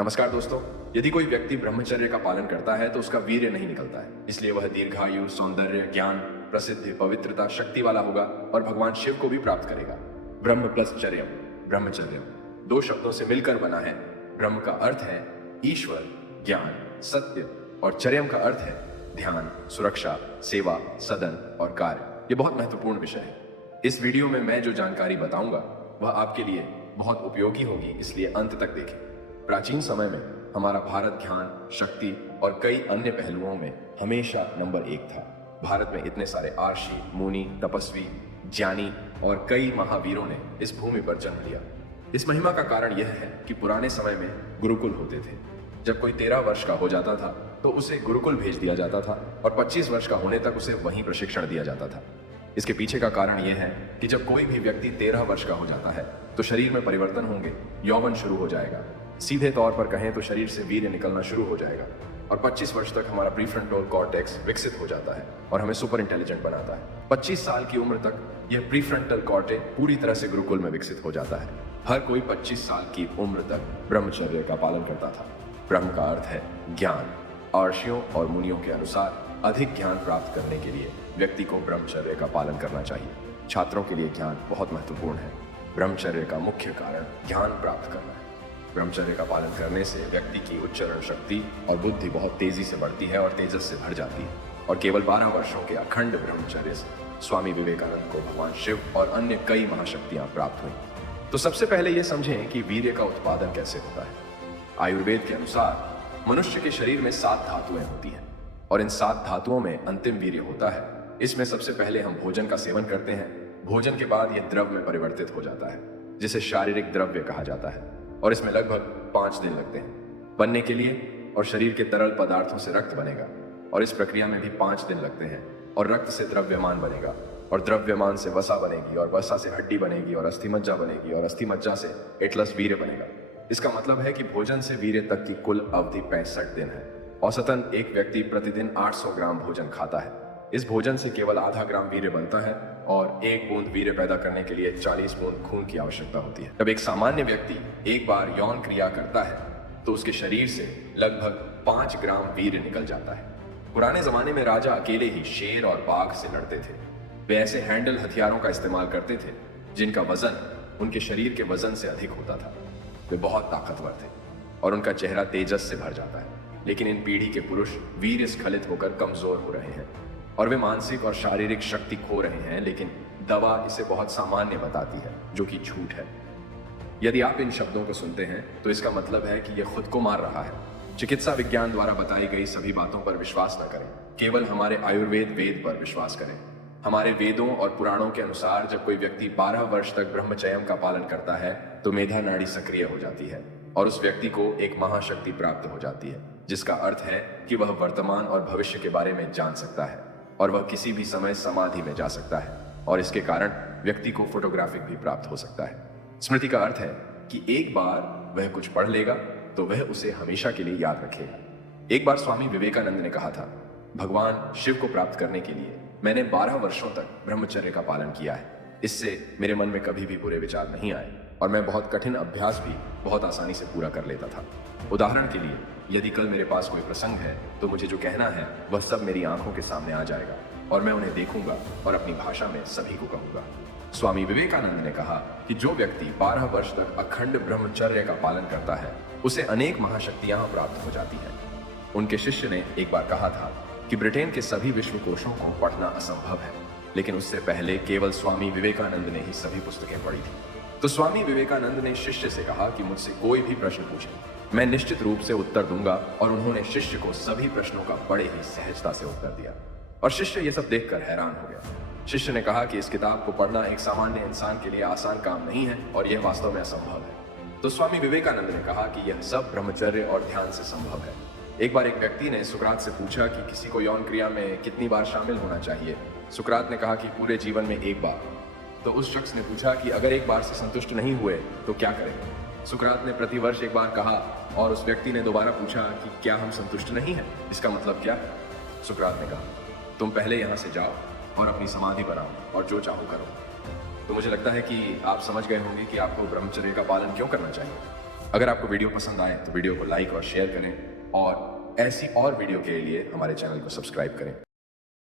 नमस्कार दोस्तों। यदि कोई व्यक्ति ब्रह्मचर्य का पालन करता है तो उसका वीर्य नहीं निकलता है, इसलिए वह दीर्घायु, सौंदर्य, ज्ञान, प्रसिद्धि, पवित्रता, शक्ति वाला होगा और भगवान शिव को भी प्राप्त करेगा। ब्रह्म प्लस चर्यम, ब्रह्मचर्य दो शब्दों से मिलकर बना है। ब्रह्म का अर्थ है ईश्वर, ज्ञान, सत्य, और चर्यम का अर्थ है ध्यान, सुरक्षा, सेवा, सदन और कार्य। ये बहुत महत्वपूर्ण विषय है। इस वीडियो में मैं जो जानकारी बताऊंगा वह आपके लिए बहुत उपयोगी होगी, इसलिए अंत तक देखें। प्राचीन समय में हमारा भारत ध्यान, शक्ति और कई अन्य पहलुओं में हमेशा नंबर 1 था। भारत में इतने सारे आर्षि, मुनि, तपस्वी, ज्ञानी और कई महावीरों ने इस भूमि पर जन्म लिया। इस महिमा का कारण यह है कि पुराने समय में गुरुकुल होते थे। जब कोई 13 वर्ष का हो जाता था तो उसे गुरुकुल भेज दिया जाता था और 25 वर्ष का होने तक उसे वहीं प्रशिक्षण दिया जाता था। इसके पीछे का कारण यह है कि जब कोई भी व्यक्ति 13 वर्ष का हो जाता है तो शरीर में परिवर्तन होंगे, यौवन शुरू हो जाएगा। सीधे तौर पर कहें तो शरीर से वीर्य निकलना शुरू हो जाएगा और 25 वर्ष तक हमारा प्रीफ्रंटल कॉर्टेक्स विकसित हो जाता है और हमें सुपर इंटेलिजेंट बनाता है। 25 साल की उम्र तक यह प्रीफ्रंटल कॉर्टेक्स पूरी तरह से गुरुकुल में विकसित हो जाता है। हर कोई 25 साल की उम्र तक ब्रह्मचर्य का पालन करता था। ब्रह्म का अर्थ है ज्ञान। अर्षियों और मुनियों के अनुसार अधिक ज्ञान प्राप्त करने के लिए व्यक्ति को ब्रह्मचर्य का पालन करना चाहिए। छात्रों के लिए ज्ञान बहुत महत्वपूर्ण है। ब्रह्मचर्य का मुख्य कारण ज्ञान प्राप्त करना है। ब्रह्मचर्य का पालन करने से व्यक्ति की उच्चारण शक्ति और बुद्धि बहुत तेजी से बढ़ती है और तेजस से भर जाती है। और केवल 12 वर्षों के अखंड ब्रह्मचर्य से स्वामी विवेकानंद को भगवान शिव और अन्य कई महाशक्तियां प्राप्त हुई। तो सबसे पहले यह समझें कि वीर्य का उत्पादन कैसे होता है। आयुर्वेद के अनुसार मनुष्य के शरीर में 7 धातुएं होती हैं और इन 7 धातुओं में अंतिम वीर्य होता है। इसमें सबसे पहले हम भोजन का सेवन करते हैं। भोजन के बाद यह द्रव में परिवर्तित हो जाता है, जिसे शारीरिक द्रव्य कहा जाता है, और इसमें लगभग 5 दिन लगते हैं बनने के लिए। और शरीर के तरल पदार्थों से रक्त बनेगा और इस प्रक्रिया में भी 5 दिन लगते हैं। और रक्त से द्रव्यमान बनेगा और द्रव्यमान से वसा बनेगी और वसा से हड्डी बनेगी और अस्थिमज्जा बनेगी और अस्थिमज्जा से एटलस वीर्य बनेगा। इसका मतलब है कि भोजन से वीर्य तक की कुल अवधि 65 दिन है। औसतन एक व्यक्ति प्रतिदिन 800 ग्राम भोजन खाता है। इस भोजन से केवल आधा ग्राम वीर्य बनता है और 1 बूंद वीर्य पैदा करने के लिए 40 बूंद खून की आवश्यकता होती है। जब एक सामान्य व्यक्ति एक बार यौन क्रिया करता है तो उसके शरीर से लगभग 5 ग्राम वीर्य निकल जाता है। पुराने जमाने में राजा अकेले ही शेर और बाघ से लड़ते थे। वे ऐसे हैंडल हथियारों का इस्तेमाल करते थे जिनका वजन उनके शरीर के वजन से अधिक होता था। वे बहुत ताकतवर थे और उनका चेहरा तेजस से भर जाता है। लेकिन इन पीढ़ी के पुरुष वीर्य स्खलित होकर कमजोर हो रहे हैं और वे मानसिक और शारीरिक शक्ति खो रहे हैं। लेकिन दवा इसे बहुत सामान्य बताती है, जो कि झूठ है। यदि आप इन शब्दों को सुनते हैं तो इसका मतलब है कि यह खुद को मार रहा है। चिकित्सा विज्ञान द्वारा बताई गई सभी बातों पर विश्वास न करें, केवल हमारे आयुर्वेद वेद पर विश्वास करें। हमारे वेदों और पुराणों के अनुसार जब कोई व्यक्ति 12 वर्ष तक ब्रह्मचर्य का पालन करता है तो मेधा नाड़ी सक्रिय हो जाती है और उस व्यक्ति को एक महाशक्ति प्राप्त हो जाती है, जिसका अर्थ है कि वह वर्तमान और भविष्य के बारे में जान सकता है और वह किसी भी समय समाधि में जा सकता है। और इसके कारण व्यक्ति को फोटोग्राफिक भी प्राप्त हो सकता है। स्मृति का अर्थ है कि एक बार वह कुछ पढ़ लेगा तो वह उसे हमेशा के लिए याद रखेगा। एक बार स्वामी विवेकानंद ने कहा था, भगवान शिव को प्राप्त करने के लिए मैंने 12 वर्षों तक ब्रह्मचर्य का पालन किया है। इससे मेरे मन में कभी भी बुरे विचार नहीं आए और मैं बहुत कठिन अभ्यास भी बहुत आसानी से पूरा कर लेता था। उदाहरण के लिए, यदि कल मेरे पास कोई प्रसंग है तो मुझे जो कहना है वह सब मेरी आंखों के सामने आ जाएगा और मैं उन्हें देखूंगा और अपनी भाषा में सभी को कहूंगा। स्वामी विवेकानंद ने कहा कि जो व्यक्ति 12 वर्ष तक अखंड ब्रह्मचर्य का पालन करता है उसे अनेक महाशक्तियां प्राप्त हो जाती हैं। उनके शिष्य ने एक बार कहा था कि ब्रिटेन के सभी विश्वकोशों को पढ़ना असंभव है, लेकिन उससे पहले केवल स्वामी विवेकानंद ने ही सभी पुस्तकें पढ़ी थी। तो स्वामी विवेकानंद ने शिष्य से कहा कि मुझसे कोई भी प्रश्न पूछे, मैं निश्चित रूप से उत्तर दूंगा। और उन्होंने शिष्य को सभी प्रश्नों का बड़े ही सहजता से उत्तर दिया और शिष्य ये सब देखकर हैरान हो गया। शिष्य ने कहा कि इस किताब को पढ़ना एक सामान्य इंसान के लिए आसान काम नहीं है और यह वास्तव में असंभव है। तो स्वामी विवेकानंद ने कहा कि यह सब ब्रह्मचर्य और ध्यान से संभव है। एक बार एक व्यक्ति ने सुकरात से पूछा कि किसी को यौन क्रिया में कितनी बार शामिल होना चाहिए। सुकरात ने कहा कि पूरे जीवन में 1 बार। तो उस शख्स ने पूछा कि अगर एक बार से संतुष्ट नहीं हुए तो क्या करें। सुकरात ने प्रतिवर्ष 1 बार कहा और उस व्यक्ति ने दोबारा पूछा कि क्या हम संतुष्ट नहीं हैं, इसका मतलब क्या है। सुकरात ने कहा, तुम पहले यहाँ से जाओ और अपनी समाधि बनाओ और जो चाहो करो। तो मुझे लगता है कि आप समझ गए होंगे कि आपको ब्रह्मचर्य का पालन क्यों करना चाहिए। अगर आपको वीडियो पसंद आए तो वीडियो को लाइक और शेयर करें और ऐसी और वीडियो के लिए हमारे चैनल को सब्सक्राइब करें।